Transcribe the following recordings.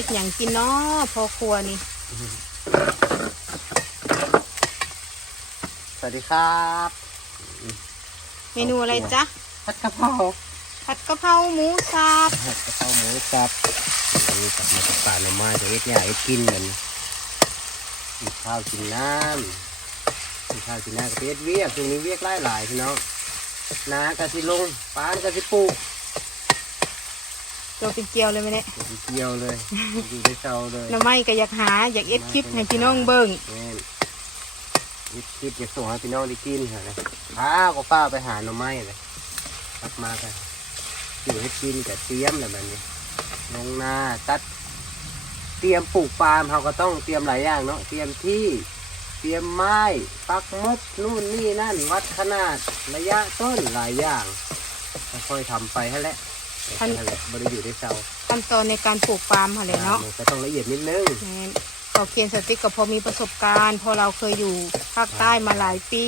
ฮ็ดหยังกินเนาะพอครัวนี่ สวัสดีครับเมนูอะไรจ๊ะ ผัดกะเพราผัดกะเพราหมูสับผัดกะเพราหมูสับอันนี้กับมากับป่าหน่อไม้จะเอ็ดเนี่ยเอ็ดกินกันกินข้าวกินน้ำกินข้าวกินน้ำกับเอ็ดเวียกตรงนี้เวียกหลายหลายๆพี่น้องนากะสิลงปานกะสิปลูก ตัวเป็นเกียวเลยไหมเนี่ยกะสิเกี่ยวเลยอยู่ในเช้าเลยหน้ำไม้ก็อยากหาอยากเอ็ดคลิปให้พี่น้องเบิ่งแม่นเอ็ดคลิปอยากส่งให้พี่น้องได้กินค่ะเลยป้าก็ป้าไปหาหน่อไม้เลยกลับมากันอยู่ให้กินกับเตรียมอะไรแบบนี้ลงนาตัด เตรียมปลูกปาล์มเราก็ต้องเตรียมหลายอย่างเนาะเตรียมที่ เตรียมไม้ปักมดนู่นนี่นั่นวัดขนาดระยะต้นหลายอย่างค่อยๆทำไปให้แหละ ให้แหละบริอยู่ได้เซาขั้นตอนในการปลูกปาล์มค่ะเลยเนาะมันก็ต้องละเอียดนิดนึงแม่นพอเคียนสติ๊กก็พอมีประสบการณ์ พอเราเคยอยู่ภาคใต้มาหลายปี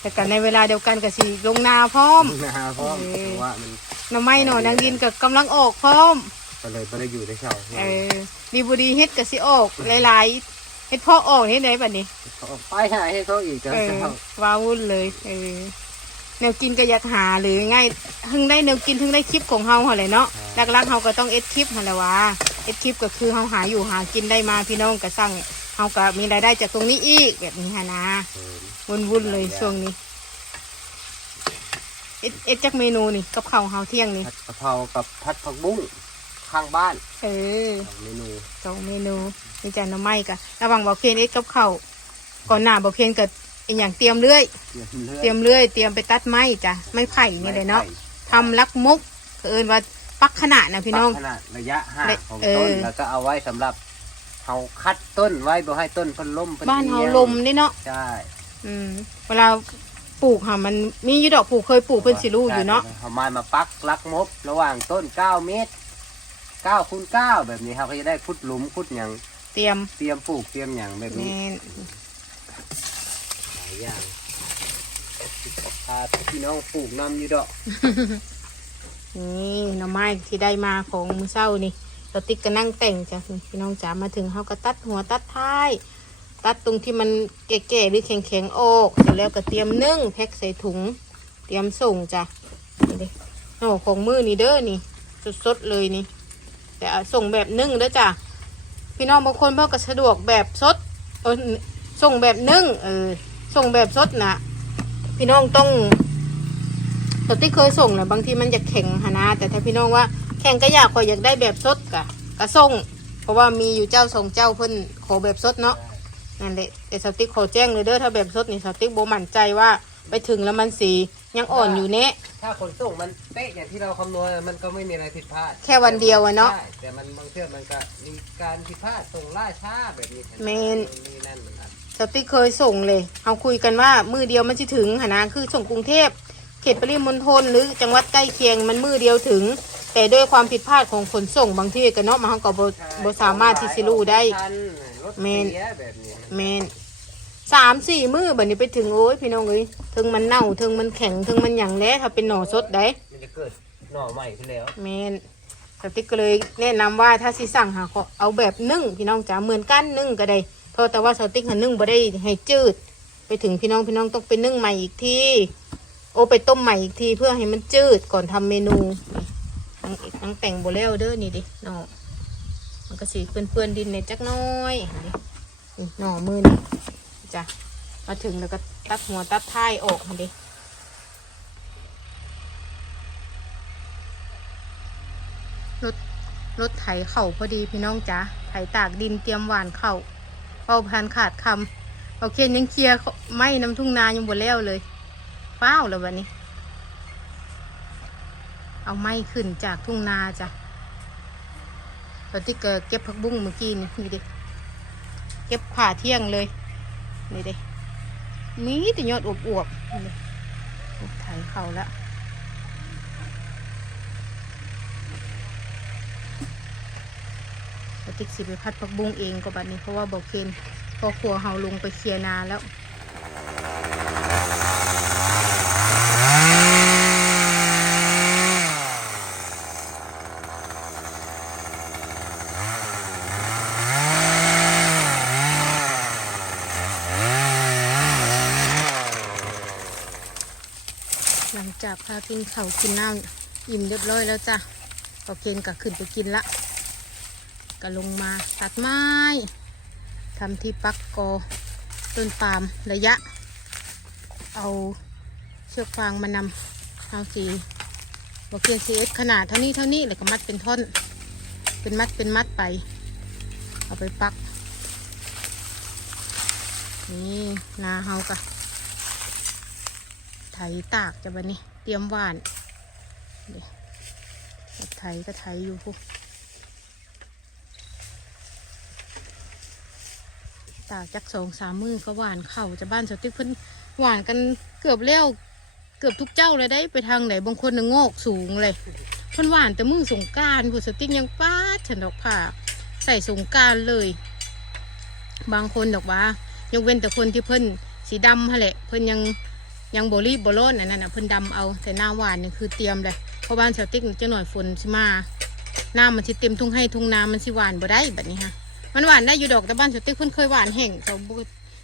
แต่กันในเวลาเดียวกันกับสีลงนาพร้อมนะฮะเพราะเออเพราะว่ามันหน้ำไม้หน่อนางดินกับกำลังออกพร้อมก็เลยบริอยู่ได้เซาเออดีบุดีเฮ็ดกับสิออกหลายๆเฮ็ดพ่อออกเฮ็ดไหนบัดนี้เขาเอาไปหาให้เขาอีกจ้ะเออเจ้าว้าวุ่นเลยเออ แนวกินก็อยากหาหรือง่ายถึงได้แนวกินถึงได้คลิปของเฮาหั่นแหละเนาะลักๆเฮาก็ต้องเอ็ดคลิปหั่นแหละวะเอ็ดคลิปก็คือเฮาหาอยู่หากินได้มาพี่น้องก็สั่งเฮาก็มีรายได้จากตรงนี้อีกแบบนี้ฮะนะเออวุ่นๆเลยช่วงนี้เอ็ดเอ็ดจักเมนูนี่กับข้าวเฮาเที่ยงนี่ผัดกะเพรากับผัดผักบุ้งข้างบ้าน เออสองเมนูสองเมนูนี่จ้ะหน้ำไม้กะระหว่างบอกเคนเอ็ดกับข้าวก่อนหน้าบอกเคนก็ อีกอย่างเตรียมเลื่อยเตรียมเตรียมเลื่อย เตรียมไปตัดไม้จ้ะไม้ไผ่นี่เลยเนาะทำลักมุกเอินว่าปักขนาดนะพี่น้องขนาดระยะห่างและของเออต้นแล้วก็เอาไว้สำหรับเขาคัดต้นไว้บ่ให้ต้นเพิ่นล้มพิ่บ้านเฮาอียงลมนี่เนาะใช่อืมเวลาปลูกค่ะมันมีอยู่ดอกปลูกเคยปลูกเป็นสิรูอยู่เนาะเอาไม้มาปักลักมบระหว่างต้น9เมตร9คูณ9แบบนี้ครับก็จะได้ขุดหลุมขุดหยังเตรียมเตรียมปลูกเตรียมหยังแบบแมนี้นหลายอย่างพาพี่น้องปลูกน้ำอยู่ดอกนี่หน่อไม้ที่ได้มาของมือเศร้านี่เราติ๊กก็นั่งแต่งจ้ะพี่น้องจ๋ามาถึงเขาก็ตัดหัวตัดท้าย ตัดตรงที่มันแก่ๆหรือแข็งๆออกเสร็จแล้วก็เตรียมนึ่งแพ็คใส่ถุง เตรียมส่งจ้ะนี่เด้โอ้ของมือนี่เด้อนี่สดๆเลยนี่ แต่ส่งแบบนึ่งเด้อจ้ะพี่น้องบางคนเพิ่ก็สะดวกแบบสดส่งแบบนึ่งเออ ส่งแบบสดนะพี่น้องต้องตอนที่เคยส่งนะบางทีมันจะแข็งหนนะแต่ถ้าพี่น้องว่าแข็งก็อยากขออยากได้แบบสดกะก็ส่ง เพราะว่ามีอยู่เจ้าสองเจ้าเพิ่นขอแบบสดเนาะนั่นแหละแต่สติ๊กขอแจ้งเลยเด้อถ้าแบบสดนี่สติ๊กโบมั่นใจว่าไปถึงแล้วมันสียังอ่อนอยู่เนะถ้าขนส่งมันเป๊ะอย่างที่เราคำนวณมันก็ไม่มีอะไรผิดพลาด แค่วันเดียวอะเนาะใช่แต่มันบางเทื่อมันก็มีการผิดพลาดส่งล่าช้าแบบนี้แม่นนี่นั่นเหมือนกัน สติ๊กเคยส่งเลยเขาคุยกันว่ามือเดียวมันจะถึงหนนะคือส่งกรุงเทพเขตปริมณฑลหรือจังหวัดใกล้เคียงมันมือเดียวถึง แต่ด้วยความผิดพลาดของขนส่งบางที่ก็เนาะมาเขาก็บ่บ่สามารถที่สิรู้ได้ทันรถแม่นเสียแบบนี้แมนสามสี่มือบัดนี้ไปถึงโอ้ยพี่น้องเอ้ยถึงมันเน่าถึงมันแข็งถึงมันหยังแน่ถ้าเป็นหน่อสดได้มันจะเกิดหน่อใหม่ขึ้นแล้วแมนสติ๊กก็เลยแนะนำว่าถ้าสิสั่งหาก็เอาแบบนึ่งพี่น้องจ๋าเหมือนกันนึ่งก็ได้ เพราะแต่ว่าสติ๊กหันนึ่งบ่ได้ให้จืด ไปถึงพี่น้องพี่น้องต้องไปนึ่งใหม่อีกทีโอไปต้มใหม่อีกทีเพื่อให้มันจืดก่อนทำเมนูทั้งทั้งแต่งโบแล้วเด้อนี่ดิหน่อมันก็สีเปื้อนๆดินในจักน้อยนี่หน่อมือนี่จ้ะมาถึงแล้วก็ตัดหัวตัดท้ายออกนี่ดิรถรถไถเข่าพอดีพี่น้องจ้ะไถตากดินเตรียมหวานเข่า เป่าพันขาดคำโอเคยังเคลียร์ไม่น้ำทุ่งนายังบดแล้วเลยเป้าแล้ววันนี้ เอาไม้ขึ้นจากทุ่งนาจ้ะตอนที่เกิดเก็บผักบุ้งเมื่อกี้นี่นี่ดิเก็บผ่าเที่ยงเลยนี่ดิมีแต่ยอดอวบๆนี่ไถเขาแล้ว เราติ๊กสิไปพัดผักบุ้งเองก็บัดนี้เพราะว่าบอกเคนพอครัวเฮาลงไปเคลียร์นาแล้วหลังจากพากินเข่ากินน้ำอิ่มเรียบร้อยแล้วจ้ะโอเคก็ขึ้นไปกินละ ก็ลงมาตัดไม้ทำที่ปักกอต้นปาล์มระยะ เอาเชือกฟางมานำเอาสีบอเกียนซีเอสขนาดเท่านี้เท่านี้แล้วก็มัดเป็นท่อน เป็นมัดเป็นมัดไป เอาไปปัก นี่นาเฮากะไถตากจะบันนี้ เตรียมหว่านเดี๋ยไถก็ไถอยู่พวก ตากจักสองสามมือก็หวานเข่าจะบ้านสติ๊กเพิ่นหวานกันเกือบแล้วเกือบทุกเจ้าเลยได้ไปทางไหนบางคนน่ะงอกสูงเลยเพิ่นหวานแต่มือสงการผู้สติ๊กยังป้าฉันดอกผ่าใส่สงการเลย บางคนดอกว่ายกเว้นแต่คนที่เพิ่นสีดำฮะแหละเพิ่นยังยังโบรีบโบโลนอันนั้นน่ะเพิ่นดำเอาแต่หน้าหวานนี่คือเตรียมเลยเพราะบ้านสติ๊กจะหน่อยฝนสิมาหน้ามันสิเต็มทุ่งให้ทุ่งนามันสิหวานบ่ได้แบบนี้ฮะ มันหวานได้อยู่ดอกแต่บ้านสติ๊กเพิ่นเคยหวานแห้งแต่บ่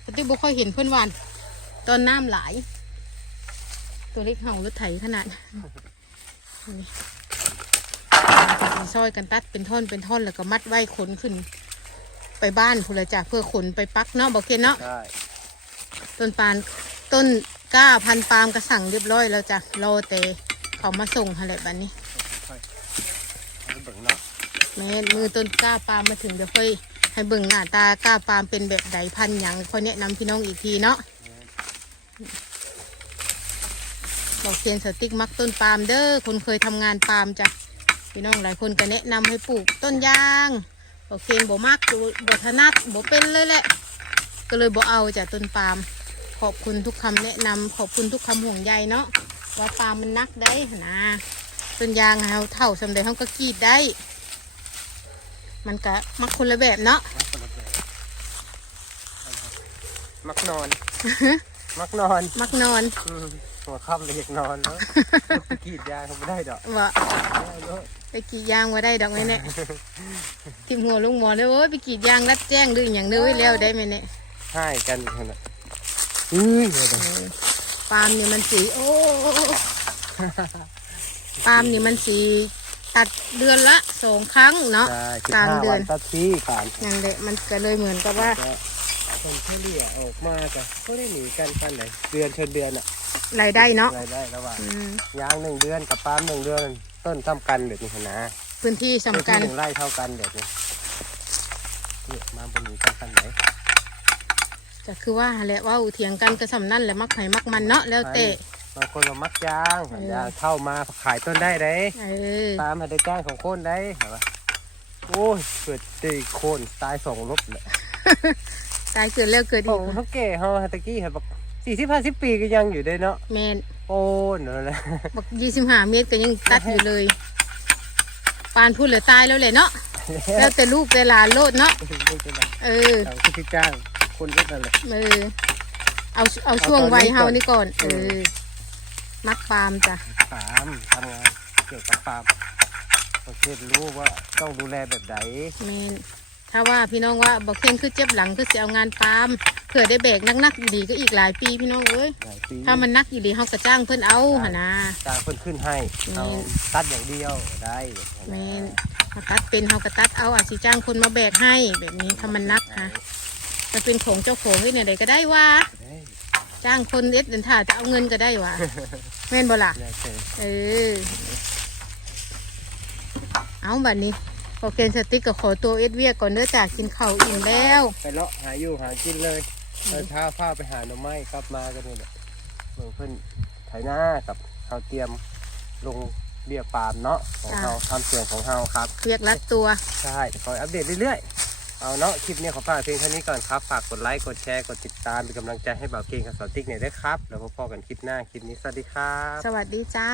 สติ๊กบ่ค่อยเห็นเพิ่นหวาน ตอนน้ำหลาย ตัวเล็กเห่ารถไถขนาดนี่ซอยกันตัดเป็นท่อนเป็นท่อนแล้วก็มัดไว้ขนขึ้น ไปบ้านพูนละจ้ะเพื่อขนไปปักเนาะบอกเคนเนาะใช่ต้นปาล์มต้นกล้าพันปาล์มกระสั่งเรียบร้อยแล้วจ้ะรอแต่เขามาส่งอะไรแบบนี้ค่อยเอาเบิ่งเนาะแม่มือต้นกล้าปาล์มมาถึงเดี๋ยวค่อย ให้เบิ่งหน้าตากล้าปาล์มเป็นแบบใดพันธุ์หยังค่อยแนะนำพี่น้องอีกทีเนาะบอกเคียนสติ๊กมักต้นปาล์มเด้อคนเคยทำงานปาล์มจ้ะพี่น้องหลายคนก็แนะนำให้ปลูกต้นยางบอกเคียนบ่มักบ่ถนัดบ่เป็นเลยแหละ ก็เลยบ่เอาจ้ะต้นปาล์มขอบคุณทุกคำแนะนำขอบคุณทุกคำห่วงใยเนาะว่าปาล์มมันนักได้นะต้นยางเฮาเท่าสำเร็จเฮาก็กีดได้ มันก็มักคนละแบบเนาะมักคนละแบบมักนอน มักนอนมักนอนอืมหัวค่ำเลยอยากนอนแล้วกรีดยางเขาไม่ได้ดอกว่าได้เนอะไปกรีดยางมาได้ดอกไหมเนี่ยทิมหัวลุงหมอเลยโอ้ยไปกรีดยางรัดแจ้งดื้ออย่างเด้อแล้วได้ไหมเนี่ยให้กันขนาดอือเดี๋ยวเออปาล์มเนี่ยมันสีโอ้ปาล์มเนี่ยมันสี ตัดเดือนละสองครั้งเนาะใช่สิบกลางห้าเดืวัอนนตัดที่การนั่นแหละมันก็เลยเหมือนกับว่าจะคนเฉลี่ยออกมาจ้ะก็ได้หนีกันกันไหนเดือนเชิญเดือนอะรายได้เนาะรายได้ระหว่างอืมยางหนึ่งเดือนกับปาล์มหนึ่งเดือน ต้นเท่ากันเด็ดนี่นะพื้นที่สำคัญพื้นที่หนึ่งไร่เท่ากันเด็ดนี่เนี่ยมาบนนี้กันกันไหน ก็คือว่าแหละว่าเถียงกันกระสำนั่นแหละมักไผ่มักมันเนาะแล้วแต่ บางคนมามักยางเออ ยางเข้ามาขายต้นได้เลยเออตามให้ได้จ้างของโคนได้เหรอวะโอ้ยเกิดตีโคนตายสองลบเลยตายเกิดแล้วเกิดโอ้อีกเขาแก่เฮาตะกี้เห็นบอกสี่สิบห้าสิบปีก็ยังอยู่ได้เนาะแมนโอ้เนอะแหละบอกยี่สิบห้าเมตรก็ยังตัดอยู่เลย ปานพูดเหลือตายแล้วแหละเนาะแล้วแต่ลูกแต่หลานโลดเนาะไม่เป็นไรเออเราคือจ้างคนเอ็ดนั่นแหละ เออเอาเอาช่วงวัยเฮานี่ก่อน เออ มักปาล์มจ้ะฟาร์มทำงานเกี่ยวกับฟาร์มเราเรียนรู้ว่าต้องดูแลแบบไหนแมนถ้าว่าพี่น้องว่าบอกเข่งคือเจ็บหลังคือเสียเอางานปาล์มเผื่อได้แบกนักๆอยู่ดีก็อีกหลายปีพี่น้องเอ้ยหลายปี ถ้ามันนักอยู่ดีเฮาก็จ้างเพิ่นเอาหนนะจ้างเพิ่นขึ้นให้อืมเอาตัดอย่างเดียวได้แมนถ้าตัดเป็นเฮาก็ตัดเอาอาจสิจ้างคนมาแบกให้แบบนี้ถ้ามันนักฮะมันเป็นของเจ้าของที่ไหนใดก็ได้ว่าได้ จ้างคนเอ็ดเดินถ่าจะเอาเงินก็ได้วะแม่นบ่ล่ะได้เจอเออ เอาบัดนี้พอเกณฑ์สติ๊กก็ขอตัวเอ็ดเวียก่อนเด้อจากกินข้าวอิ่มแล้ว ไปเลาะหาอยู่หากินเลยตอนเช้าพาไปหาหน่อไม้กลับมากันนี่แหละเมืองเพิ่นไถนากับเขาเตรียมลงเบี้ยปาล์มเนาะของเราทำสวนของเราครับ เรียกรัดตัว ใช่คอยอัปเดตเรื่อยๆ เอาเนาะคลิปนี้ขอฝากเพียงเท่านี้ก่อนครับ ฝากกดไลค์ กดแชร์ กดติดตามเป็นกำลังใจให้บ่าวเก่งกับสาวติ๊กหน่อยด้วยครับ แล้วพบกันคลิปหน้า คลิปนี้สวัสดีครับ สวัสดีจ้า